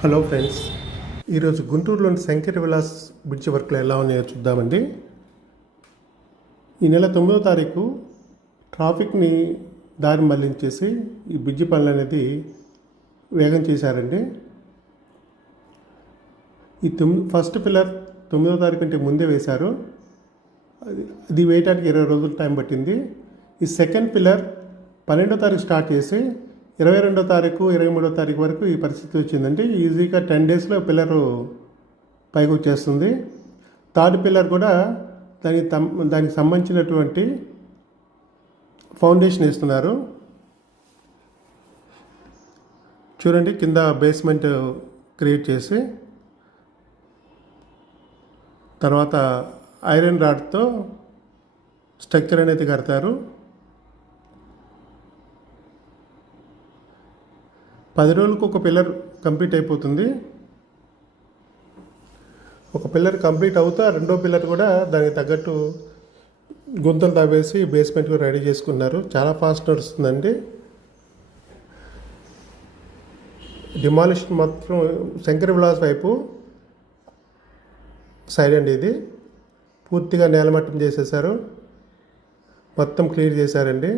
Hello friends ఈరోజు గుంటూరులోని Shankara Vilas bridge వర్క్లు ఎలా ఉన్నాయో చూద్దామండి. ఈ నెల తొమ్మిదో తారీఖు ట్రాఫిక్ని దారి మళ్ళించేసి ఈ బ్రిడ్జి పనులు అనేది వేగం చేశారండి. ఈ తొమ్మిది ఫస్ట్ పిల్లర్ తొమ్మిదో తారీఖు అంటే ముందే వేశారు. అది వేయటానికి ఇరవై రోజులు టైం పట్టింది. ఈ సెకండ్ పిల్లర్ పన్నెండో తారీఖు స్టార్ట్ చేసి ఇరవై రెండో తారీఖు ఇరవై మూడో తారీఖు వరకు ఈ పరిస్థితి వచ్చిందంటే ఈజీగా టెన్ డేస్లో పిల్లర్ పైకి వచ్చేస్తుంది థర్డ్ పిల్లర్ కూడా దానికి దానికి సంబంధించినటువంటి ఫౌండేషన్ ఇస్తున్నారు చూడండి కింద బేస్మెంట్ క్రియేట్ చేసి తర్వాత ఐరన్ రాడ్తో స్ట్రక్చర్ అనేది కడతారు. పది రోజులకు ఒక పిల్లర్ కంప్లీట్ అయిపోతుంది. ఒక పిల్లర్ కంప్లీట్ అవుతా రెండో పిల్లర్ కూడా దానికి తగ్గట్టు గుంతలు తవ్వేసి బేస్మెంట్ రెడీ చేసుకున్నారు. చాలా ఫాస్ట్ నడుస్తుందండి. డిమాలిషన్ మాత్రం శంకర విలాస్ వైపు సైడ్ అండి ఇది. పూర్తిగా నేలమట్టం చేసేసారు. మొత్తం క్లియర్ చేశారండి.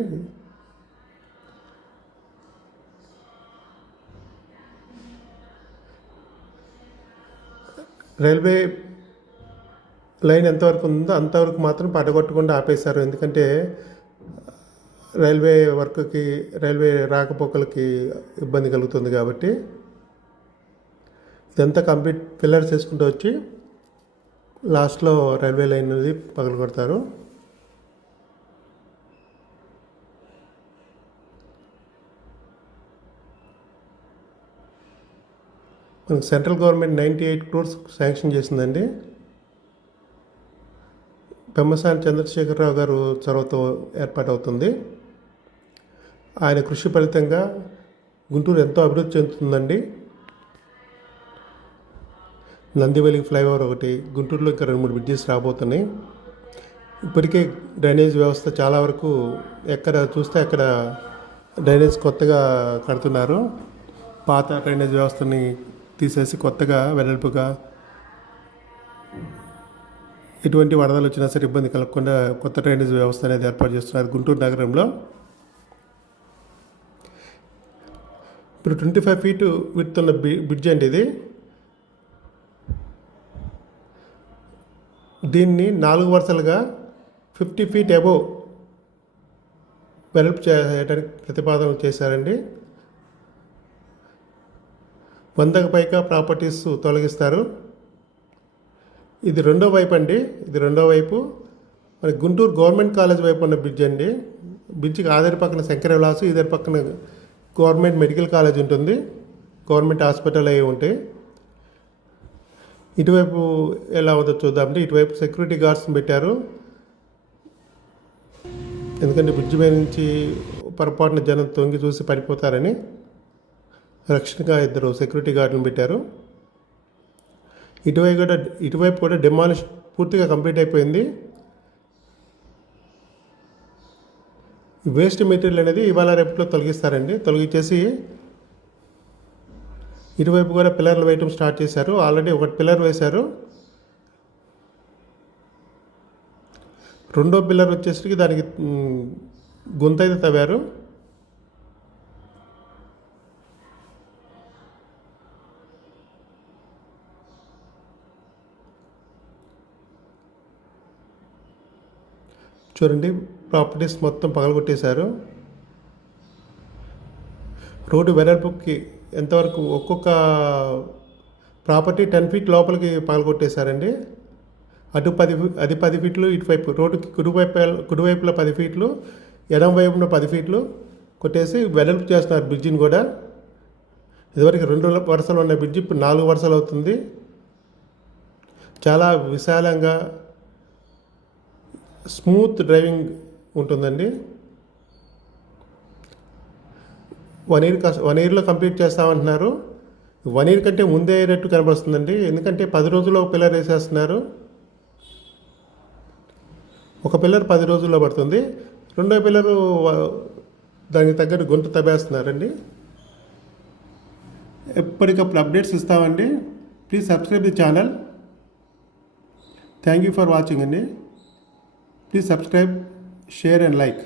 రైల్వే లైన్ ఎంతవరకు ఉందో అంతవరకు మాత్రం పడగొట్టకుండా ఆపేశారు. ఎందుకంటే రైల్వే వర్క్కి రైల్వే రాకపోకలకి ఇబ్బంది కలుగుతుంది కాబట్టి ఇదంతా కంప్లీట్ పిల్లర్స్ వేసుకుంటూ వచ్చి లాస్ట్లో రైల్వే లైన్ అనేది పగలగొడతారు. Central government ninety eight crores sanction చేసిందండి. పెమ్మసాని చంద్రశేఖరరావు గారు చొరవతో ఏర్పాటవుతుంది. ఆయన కృషి ఫలితంగా గుంటూరు ఎంతో అభివృద్ధి చెందుతుందండి. నందివెలిగి ఫ్లైఓవర్ ఒకటి గుంటూరులో ఇంకా రెండు మూడు బ్రిడ్జెస్ రాబోతున్నాయి. ఇప్పటికే డ్రైనేజ్ వ్యవస్థ చాలా వరకు ఎక్కడ చూస్తే అక్కడ డ్రైనేజ్ కొత్తగా కడుతున్నారు. పాత డ్రైనేజ్ వ్యవస్థని తీసేసి కొత్తగా వెడల్పుగా ఎటువంటి వరదలు వచ్చినా సరే ఇబ్బంది కలగకుండా కొత్త డ్రైనేజ్ వ్యవస్థ అనేది ఏర్పాటు చేస్తున్నారు. గుంటూరు నగరంలో ఇప్పుడు ట్వంటీ ఫైవ్ ఫీట్ విడుతున్న బ్రిడ్జ్ అండి ఇది. దీన్ని నాలుగు వరుసలుగా ఫిఫ్టీ ఫీట్ అబోవ్ వెడల్పు చేయడానికి ప్రతిపాదనలు చేశారండి. వందకు పైగా ప్రాపర్టీస్ తొలగిస్తారు. ఇది రెండో వైపు అండి. ఇది రెండో వైపు. మరి గుంటూరు గవర్నమెంట్ కాలేజ్ వైపు ఉన్న బ్రిడ్జ్ అండి. బ్రిడ్జికి ఆధార పక్కన శంకర విలాసు ఇద్దరి పక్కన గవర్నమెంట్ మెడికల్ కాలేజ్ ఉంటుంది. గవర్నమెంట్ హాస్పిటల్ అవి ఉంటాయి. ఇటువైపు ఎలా ఉందో చూద్దామంటే ఇటువైపు సెక్యూరిటీ గార్డ్స్ని పెట్టారు. ఎందుకంటే బ్రిడ్జ్ మీద నుంచి పొరపాటున జనం తొంగి చూసి పడిపోతారని. రక్షణగా ఇద్దరు సెక్యూరిటీ గార్డులను పెట్టారు. ఇటువైపు కూడా ఇటువైపు కూడా డెమాలిష్ పూర్తిగా కంప్లీట్ అయిపోయింది. వేస్ట్ మెటీరియల్ అనేది ఇవాళ రేపులో తొలగిస్తారండి. తొలగించేసి ఇటువైపు కూడా పిల్లర్లు వేయటం స్టార్ట్ చేశారు. ఆల్రెడీ ఒకటి పిల్లర్ వేశారు. రెండో పిల్లర్ వచ్చేసరికి దానికి మ్, గుంత అయితే తవ్వారు. చూడండి ప్రాపర్టీస్ మొత్తం పగలగొట్టేశారు. రోడ్డు వెడల్పుకి ఎంతవరకు ఒక్కొక్క ప్రాపర్టీ టెన్ ఫీట్ లోపలికి పగలగొట్టేశారండి. అటు పది ఫీ- అది పది ఫీట్లు ఇటువైపు రోడ్డుకి కుడివైపు కుడివైపులో పది ఫీట్లు ఎడమవైపున పది ఫీట్లు కొట్టేసి వెడల్పు చేస్తున్నారు బ్రిడ్జిని కూడా. ఇదివరకు రెండు వరుసలు ఉన్న బ్రిడ్జి ఇప్పుడు నాలుగు వరుసలు అవుతుంది. చాలా విశాలంగా స్మూత్ డ్రైవింగ్ ఉంటుందండి. వన్ ఇయర్ వన్ ఇయర్లో కంప్లీట్ చేస్తామంటున్నారు. వన్ ఇయర్ కంటే ముందే అయ్యేటట్టు కనబడుతుందండి ఎందుకంటే పది రోజుల్లో ఒక పిల్లర్ వేసేస్తున్నారు. ఒక పిల్లర్ పది రోజుల్లో పడుతుంది. రెండో పిల్లరు దానికి తగ్గట్టు గుంట తవ్వేస్తున్నారండి. ఎప్పటికప్పుడు అప్డేట్స్ ఇస్తామండి. Please subscribe the channel. Thank you for watching అండి. Please subscribe share and like